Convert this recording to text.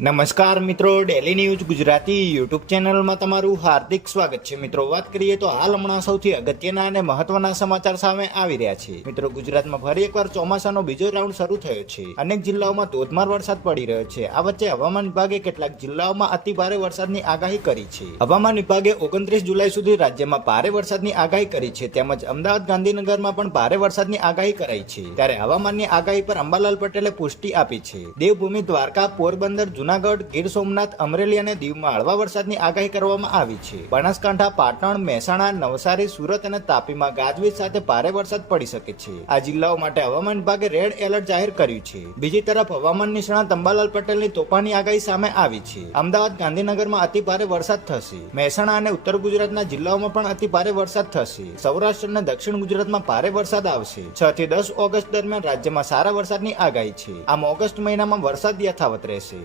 નમસ્કાર મિત્રો, daily news Gujarati YouTube ચેનલમાં તમારું હાર્દિક સ્વાગત છે। મિત્રો, વાત કરીએ તો હાલ હમણાં સૌથી અગત્યના અને મહત્વના સમાચાર સામે આવી રહ્યા છે। મિત્રો, ગુજરાતમાં ફરી એકવાર ચોમાસાનો બીજો રાઉન્ડ શરૂ થયો છે। અનેક જિલ્લાઓમાં ધોધમાર વરસાદ પડી રહ્યો છે। આ વચ્ચે હવામાન વિભાગે કેટલાક જિલ્લાઓમાં અતિ ભારે વરસાદની આગાહી કરી છે। હવામાન વિભાગે 29 જુલાઈ સુધી રાજ્યમાં ભારે વરસાદની આગાહી કરી છે। તેમજ અમદાવાદ, ગાંધીનગરમાં પણ ભારે વરસાદની આગાહી કરાઈ છે। ત્યારે હવામાનની આગાહી પર અંબાલાલ પટેલે પુષ્ટિ આપી છે। દેવભૂમિ દ્વારકા, પોરબંદર, જૂનાગઢ, ગીર સોમનાથ, અમરેલી અને દીવમાં હળવા વરસાદની આગાહી કરવામાં આવી છે। બનાસકાંઠા, પાટણ, મહેસાણા, નવસારી, સુરત અને તાપીમાં ગાજવીજ સાથે ભારે વરસાદ પડી શકે છે। આ જિલ્લાઓ માટે હવામાન વિભાગે રેડ એલર્ટ જાહેર કર્યું છે। બીજી તરફ હવામાન નિષ્ણાત અંબાલાલ પટેલની તોફાની આગાહી સામે આવી છે। અમદાવાદ, ગાંધીનગરમાં અતિ ભારે વરસાદ થશે। મહેસાણા અને ઉત્તર ગુજરાતના જિલ્લાઓમાં પણ અતિ ભારે વરસાદ થશે। સૌરાષ્ટ્ર અને દક્ષિણ ગુજરાતમાં ભારે વરસાદ આવશે। 6 થી 10 ઓગસ્ટ દરમિયાન રાજ્યમાં સારા વરસાદની આગાહી છે। આમ ઓગસ્ટ મહિનામાં વરસાદ યથાવત રહેશે।